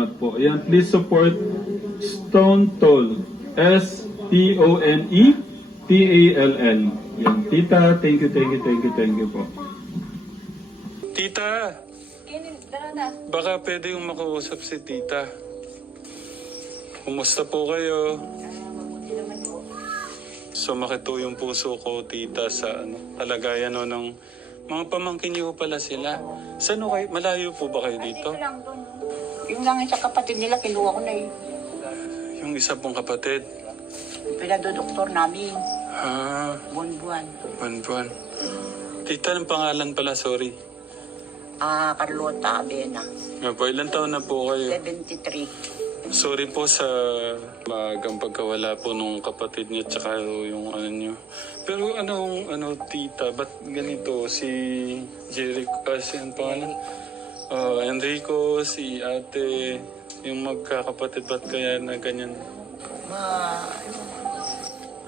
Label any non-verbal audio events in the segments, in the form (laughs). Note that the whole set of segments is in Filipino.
salamat po. Ayan, please support Stone Toll. S-T-O-N-E-T-A-L-L. Yan. Tita, thank you, thank you, thank you, thank you po. Tita, baka pwede yung makausap si tita. Kumusta po kayo? Mabuti naman po. Sumakit po yung puso ko, tita, sa ano, kalagayan no, ng mga pamangkin niyo pala sila. Saan kayo? Malayo po ba kayo dito? Dito lang doon. Yung lang sa kapatid nila, kinuha ko na eh. Yung isa pong kapatid. Pinadodoktor namin, Ah, buwan-buwan. buwan-buwan. Tita, ng pangalan pala, sorry. Ah, Carlota Abena, Nga po, ilan taon na po kayo? 73. Sorry po sa maagang pagkawala po nung kapatid niyo tsaka yung ano niyo. Pero anong ano tita, ba't ganito si Jericho, ah, si ang pangalan? Ah, Enrico, si ate, yung magkakapatid, ba't kaya na ganyan? Ma,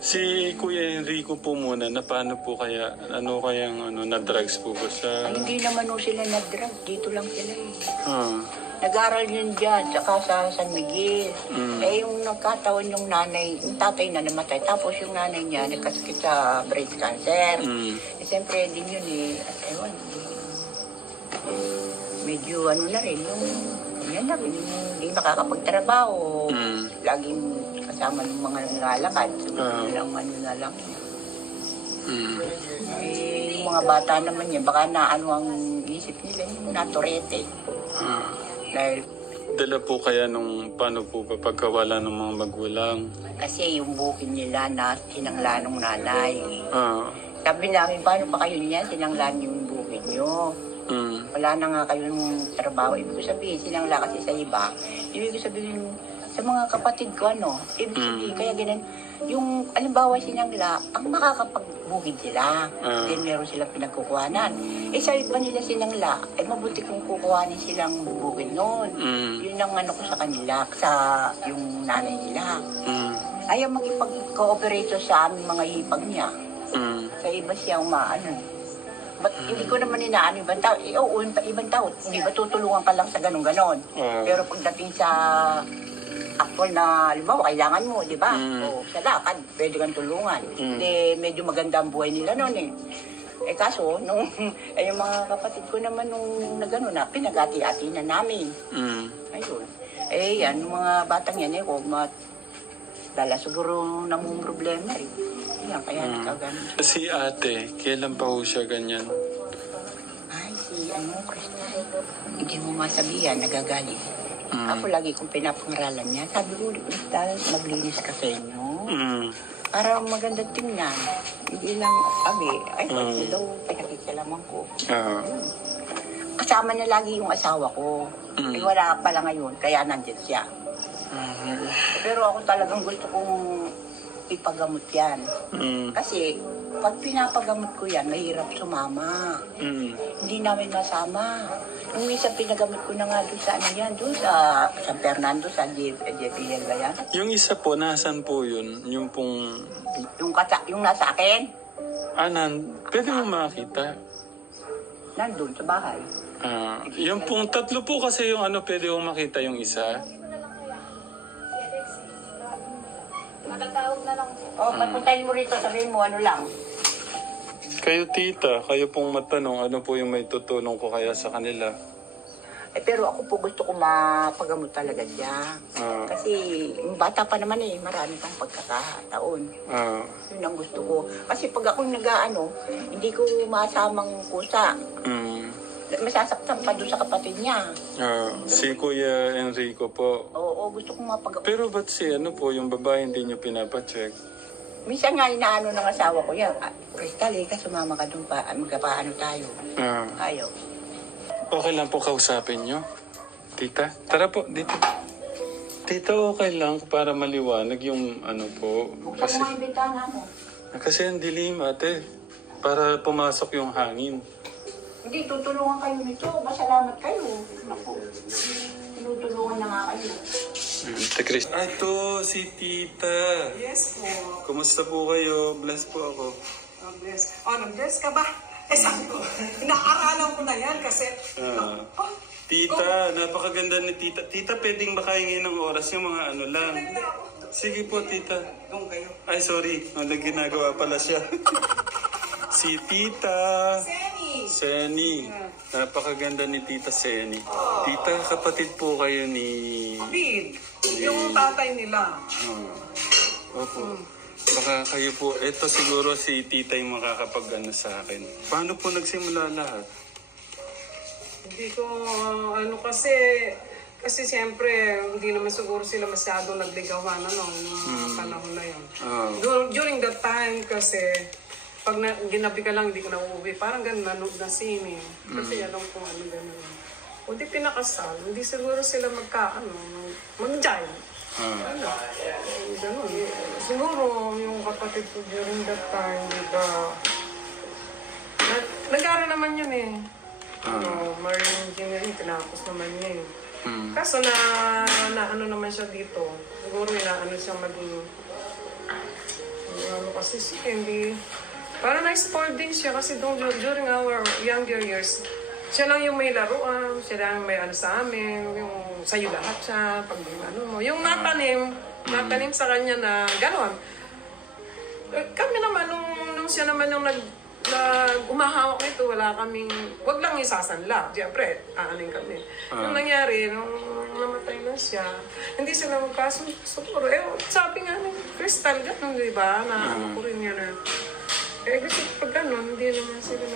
Si Kuya Enrico po muna, na paano po kaya, ano kayang ano, na-drugs po ba siya? hindi naman o sila nag-drug. Dito lang sila eh. Ah, Nag-aral yun dyan, saka sa San Miguel. Mm. Eh, yung nagkataon yung nanay, yung tatay na namatay. Tapos yung nanay niya, nagkasakit sa breast cancer. mm, Eh, siyempre din yun eh. At ewan, medyo ano na rin, yung yan na rin, yung hindi makakapagtrabaho. mm, Laging kasama ng mga nangalakad. Ah. Ilang ano na lang. mm. Eh, yung mga bata naman yan, baka na ano ang isip nila, yung naturete. Ah. Dahil Dala po kaya nung paano po ba pagkawala ng mga magulang? kasi yung bukin nila na sinangla ng nanay. Ah, Sabi namin, paano pa kayo niyan? Sinangla niyo yung bukin niyo. Mm, wala na nga kayong trabaho. Ibig ko sabihin, sinangla kasi sa iba. Ibig ko sabihin, sa mga kapatid ko, ano, ibig Mm. sabihin, kaya ganun, yung, alimbawa sinangla, ang makakapagbukid sila. Ah. Then meron silang pinagkukuhanan. Eh sa iba nila sinangla, eh mabuti kung kukuhanin silang bukid noon. mm, Yun ang ano ko sa kanila, sa yung nanay nila. mm, Ayaw makipag-cooperate sa aming mga hipag niya. mm, Sa iba siya umaano. Ba't hindi ko naman inaano ibang tao? Eh, oo, iba- ibang tao. Hindi ba tutulungan ka lang sa ganun-ganon? Ah. Pero pagdating sa actual na, halimbawa, kailangan mo, di ba? Mm. O sa lakad, pwede kang tulungan. Mm. Hindi, medyo maganda ang buhay nila noon eh. Eh kaso, (laughs) nung, eh, yung mga kapatid ko naman nung nagano na, pinagati-ati na namin. mm. Ayun. Eh, yan, yung mga batang yan, eh, kung mat, dala siguro namang problema eh. Yan, kaya Mm. nagkagano. Si ate, kailan pa ho siya ganyan? Ay, si ano, Crystal. Hindi mo masabihan, nagagalit. Mm. Ako lagi kong pinapangaralan niya. Sabi ko, Crystal, maglinis ka sa inyo. Mm, Para maganda tingnan. Hindi lang, sabi, ay, Mm. daw, pinakikalaman ko. ah, Kasama niya lagi yung asawa ko. Mm. Eh, wala pala ngayon, kaya nandyan siya. Mm, Pero ako talagang gusto kong ipagamot yan. mm, Kasi, pag pinapagamot ko yan, mahirap sumama. mm, hindi namin masama. Nung minsan pinagamit ko na nga doon sa ano yan, doon sa San Fernando, sa JPL ba yan? Yung isa po, nasan po yun? Yung pong... Yung, kata, yung nasa akin, Anan, pwede mo makita. nandun sa bahay. Ah, yung pong tatlo po kasi yung ano, pwede mo makita yung isa. O, oh, papuntahin mo rito, sabihin mo ano lang. Kayo tita, kayo pong matanong, ano po yung may tutulong ko kaya sa kanila? Eh, pero ako po gusto ko mapagamot talaga siya. Ah, Kasi yung bata pa naman eh, marami pang pagkakataon. ah, Yun ang gusto ko. Kasi pag ako nag-ano, hindi ko masamang kusa. mm, Masasaktan pa doon sa kapatid niya. ah, si Kuya Enrico po. Oo, gusto kong mapagamot. Pero ba't si ano po, yung babae hindi nyo pinapacheck? Minsan nga inaano ng asawa ko yan. Ah, Crystal, eh, ka sumama ka doon pa. Magkapaano tayo. Ah, Ayaw. okay lang po kausapin nyo. Tita, tara po, dito. Tita, okay lang para maliwanag yung ano po. Kasi, kasi ang dilim ate. Para pumasok yung hangin. Hindi, tutulungan kayo nito. Masalamat kayo. Naku. Tinutulungan na nga kayo. Ate Chris. Ato, si Tita. Yes po. Kumusta po kayo? Bless po ako. Oh, bless. Oh, nag-bless ka ba? Eh, sabi ko, inaaralan ko na yan kasi, Ah. oh, Tita, napakaganda ni Tita. Tita, pwedeng makahingi ng oras yung mga ano lang. Sige po, Tita. Ay, sorry. Ano ginagawa pala siya. (laughs) si Tita. Seni. Napakaganda ni Tita Seni. Tita, kapatid po kayo ni... Bid, yung tatay nila. Oh. Opo. Baka kayo po, ito siguro si tita yung makakapag ano sa akin. Paano po nagsimula lahat? Hindi ko, ano kasi, kasi siyempre, hindi naman siguro sila masyado nagligawan, ano, nung mga panahon na yun. Ah. Dur- During that time kasi, pag na, ginabi ka lang, hindi ka na uuwi. Parang ganun, nanood na sine. Kasi alam kung ano gano'n. O di pinakasal, hindi siguro sila magka, ano, mag-jive. Ah. Ano, ganun. Siguro, yung kapatid ko during that time, di ba, na- nag-aaral naman yun eh. Ano, marine engineering, tinapos naman niya eh. Hmm. Kaso na, na ano naman siya dito. Siguro inaano siya maging, ano kasi siya, hindi, parang na-spoiled din siya kasi doon dur- during our younger years, siya lang yung may laruan, siya lang may ano sa amin, yung sa'yo lahat siya, pag ano mo. Yung natanim, natanim sa kanya na gano'n. Eh, kami naman, nung, nung siya naman yung nag, nag umahawak nito, wala kaming, wag lang isasanla. Siyempre, aanin kami. Yung nangyari, nung namatay na siya, hindi sila magkasumpuro. Eh, sabi nga ng Crystal, ganun, di ba? Na ano ko rin yun eh. Eh, kasi pag ganun, hindi naman sila.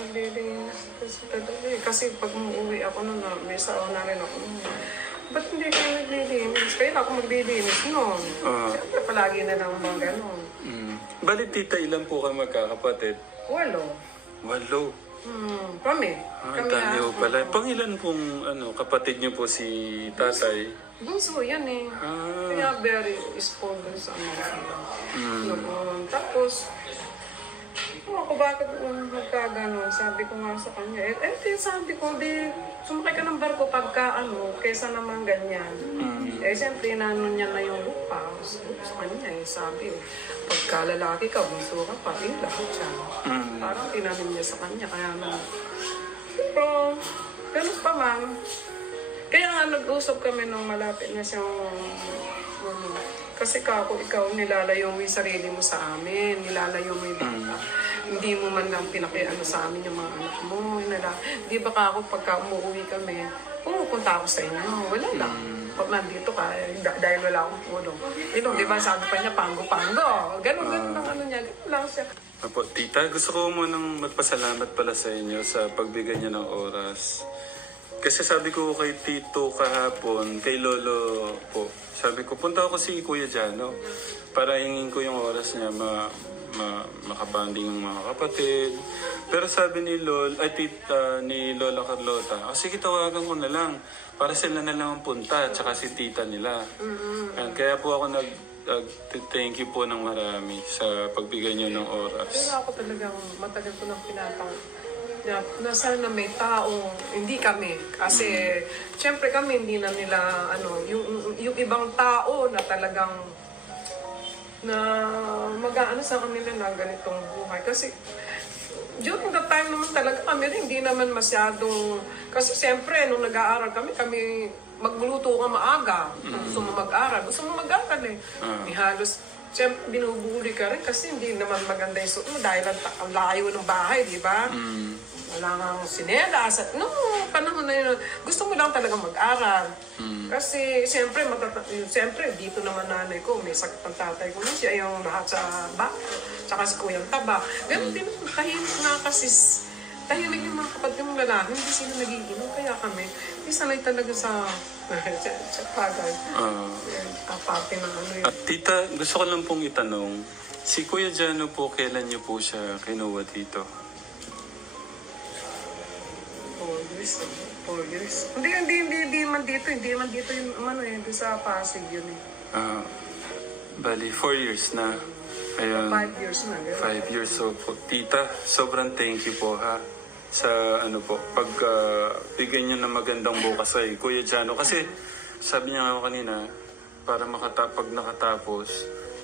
Kasi, talaga eh. kasi pag umuwi ako nun, na, may sauna rin ako nun. Ba't hindi kayo naglilinis? Kaya ako maglilinis nun. Ah. Siyempre, palagi na lang mga ganun. Mm. Bali, tita, ilan po kayo magkakapatid? Walo. Walo. Hmm, kami. Ah, kami dami ah. pala. Pangilan pong ano, kapatid niyo po si tatay? Bunso, yan eh. Ah. Kaya very spoiled sa mga. Mm. Noon. Tapos, ako bakit um, magkaganon? Sabi ko nga sa kanya, eh, eh di, sabi ko, di, sumakay ka ng barko pagka ano, kesa naman ganyan. Mm. Eh, siyempre, inaano niya na yung lupa sa, kanya eh. Sabi, pagka lalaki ka, bunso ka pa, eh, lahat siya. Mm. Parang tinanim niya sa kanya, kaya na. Pero, ganun pa man. Kaya nga nag-usap kami nung malapit na siyang, ano, kasi kako, ikaw nilalayo mo yung sarili mo sa amin, nilalayo mo yung bata. Hindi mo man lang pinakiano sa amin yung mga anak mo. Nila, di ba kako, pagka umuwi kami, pumupunta ako sa inyo. Wala lang. Pag nandito ka, eh, da- dahil wala akong tulong. Yun, di ba, sabi pa niya, pango-pango. Ganun, ganun lang ano niya. Ganun lang siya. Apo, tita, gusto ko munang magpasalamat pala sa inyo sa pagbigay niyo ng oras. Kasi sabi ko kay Tito kahapon, kay Lolo po, sabi ko, punta ako si Kuya Jano para hingin ko yung oras niya ma, ma, makabanding yung mga kapatid. Pero sabi ni Lol, ay tita, ni Lola Carlota, ah, sige tawagan ko na lang para sila na lang ang punta, tsaka si tita nila. Ayan, kaya po ako nag, thank you po ng marami sa pagbigay niyo ng oras. Pero ako talagang matagal ko nang pinapang na, na sana may tao, hindi kami. Kasi, syempre kami hindi na nila, ano, yung, yung ibang tao na talagang na mag-aano sa kanila na ganitong buhay. Kasi, during that time naman talaga kami rin, hindi naman masyadong, kasi siyempre, nung nag-aaral kami, kami magluluto ka maaga. Kung gusto mo mag-aral, gusto mo mag-aral eh. May halos, siyempre, binubuli ka rin kasi hindi naman maganda yung suot mo dahil ang, ang layo ng bahay, di ba? Wala nga sinelas. At nung panahon na yun, gusto mo lang talaga mag-aral. Kasi siyempre, matata- siyempre, dito naman nanay ko, may sakit ng tatay ko na siya, yung lahat sa ba, tsaka si Kuyang Taba. Ganun din, tahimik nga kasi, tahimik yung mga kapatid yung lalaki, hindi sila nagiginom. Kaya kami, hindi sanay talaga sa, (laughs) sa, sa bagay. Ah. Aparte ng ano yun. At tita, gusto ko lang pong itanong, si Kuya Jano po, kailan niyo po siya kinuha dito? Years. eh. Four years. Hindi, hindi, hindi, hindi man dito. Hindi man dito yung ano eh. Doon sa Pasig yun eh. Ah, bali, four years na. Ayun, Five years na. Ganun. five years. So po, tita, sobrang thank you po ha sa ano po, pag ah, bigyan niyo ng magandang bukas kay Kuya Jano. Kasi sabi niya nga ako kanina, para makata pag nakatapos,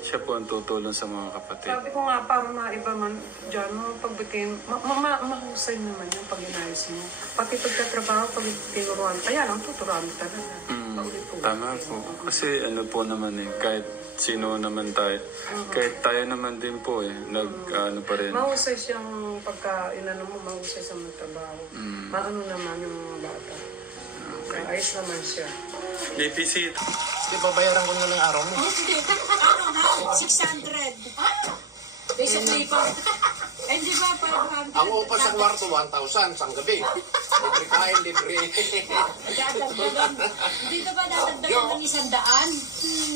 siya po ang tutulong sa mga kapatid. Sabi ko nga, para maiba man dyan, mga pagbitin, ma ma ma mahusay naman yung pag inayos mo. Pati pagkatrabaho, pag tinuruan, kaya lang tuturuan talaga. Mm, tama po. Kasi ano po naman eh, kahit sino naman tayo, kahit tayo naman din po eh, nag ano pa rin. Mahusay siyang pagka, inano mo, mahusay sa mga trabaho. Mm. Maano naman yung mga bata. Ayos naman siya. ABC, Di ba bayaran ko na lang araw mo? (laughs) 600. Basically pa. Ay, di ba, 500. Ang upa sa kwarto, 1,000 sa gabi. Libre kain, libre. Dadagdagan. Dito ba dadagdagan ng isang daan?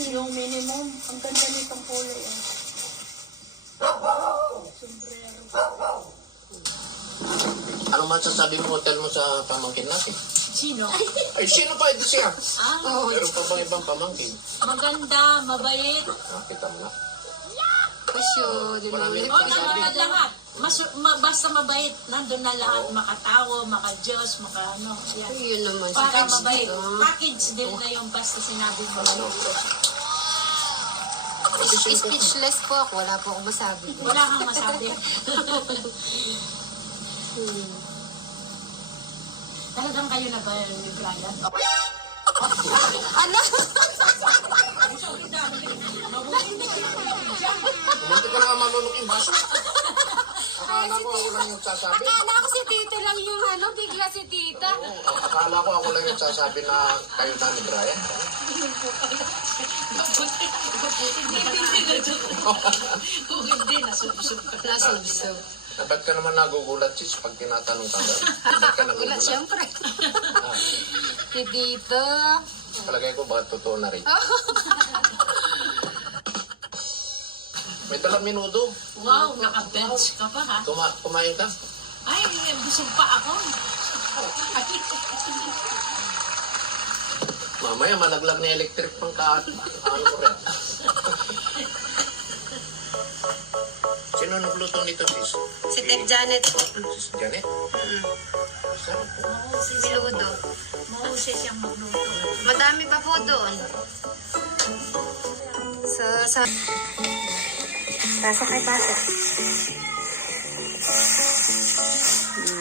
Yung minimum. Ang ganda nitong kulay. Eh. Sombrero. ano masasabi mo hotel mo sa pamangkin natin? Sino? Ay, sino pa ito siya? Ah, Meron pa bang ibang pamangkin? maganda, mabait. Nakita mo na. Pasyo? Marami Oh, pagsabi. lahat, lahat. Mas, ma, basta mabait. Nandun na lahat. Makatawa, maka-Diyos, maka ano. Yan. Yun naman. Si Para Pags mabait. dito. Package din na yung basta sinabi mo. Is- Speechless po ako. Wala po akong masabi. Wala kang masabi. (laughs) (laughs) Talagang kayo na ba ni Brian? Ano? Bumunti ka na malunok yung baso. Akala ko ako lang yung sasabi. Akala ko si Tito lang yung ano, bigla si Tita. Akala ko ako lang yung sasabi na kayo na ni Brian. (laughs) Kung hindi, nasubsob ka. Nasubsob. Na ba't ka naman nagugulat, sis, pag tinatanong ka ba? Ba't ka nagugulat? siyempre. si Tito. Palagay ko, baka totoo na rin. May dalang minudo. Wow, naka-bench ka pa ha? Kuma kumain ka? Ay, busog pa ako. Mamaya malaglag na electric pang ka ano mo rin. Sino nagluto nito, sis? Si Tep Janet po. Sis Janet? Sarap po. Mahusis Biludo. Mahusis siyang magluto. Madami pa po doon. So, sa... Pasok kay pasok.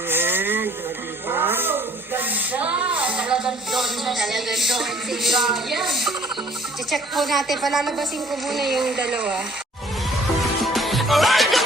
Yan, o diba? Ganda! Talagang doon na Talagang doon si Brian. I-check po natin, palalabasin ko muna yung dalawa. Like